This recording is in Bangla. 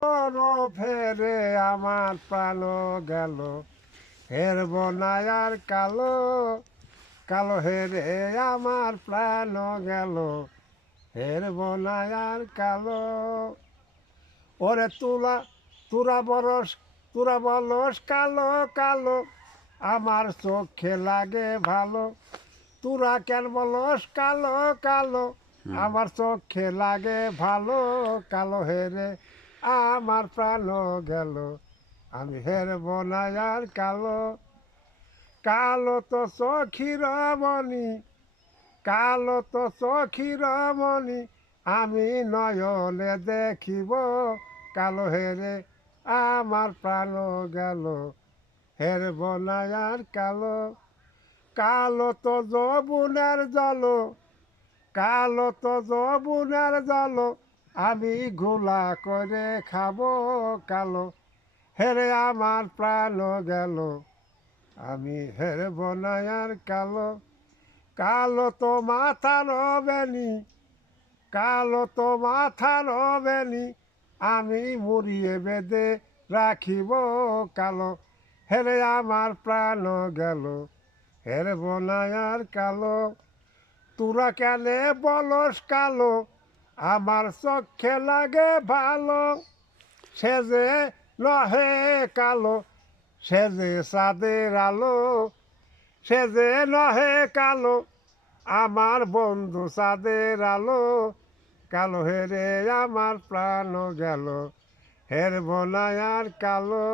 ফেরে আমার প্রাণ গেল, হেরব না আর কালো, কালো হেরে আমার প্রাণ গেল, হেরব না আর কালো। ওরে তুরা বরস, তুরা বলস কালো কালো, আমার চোখে লাগে ভালো। তুরা কেন বলস কালো কালো, আমার চোখে লাগে ভালো। কালো হেরে আমার প্রাণ গেল, আমি হেরব না আর কালো। কালো তো চোখির মনি, কালো তো চোখির মনি, আমি নয়নে দেখিব। কালো হেরে আমার প্রাণ গেল, হেরব না আর কালো। কালো তো যৌবনের জল, কালো তো যৌবনের জল, আমি ঘোলা করে খাবো। কালো হেরে আমার প্রাণ গেল, আমি হেরব না আর কালো। কালো তো মাথার বেনি, কালো তো মাথার বেনি, আমি মুড়িয়ে বেঁধে রাখিব। কালো হেরে আমার প্রাণ গেল, হেরব না আর কালো। তোরা কেনে বলস কালো, আমার চোখে লাগে ভালো। সে যে নহে কালো, সে যে চাঁদের আলো। সে যে নহে কালো, আমার বন্ধু চাঁদের আলো। কালো হেরে আমার প্রাণ গেল, হেরব না আর কালো।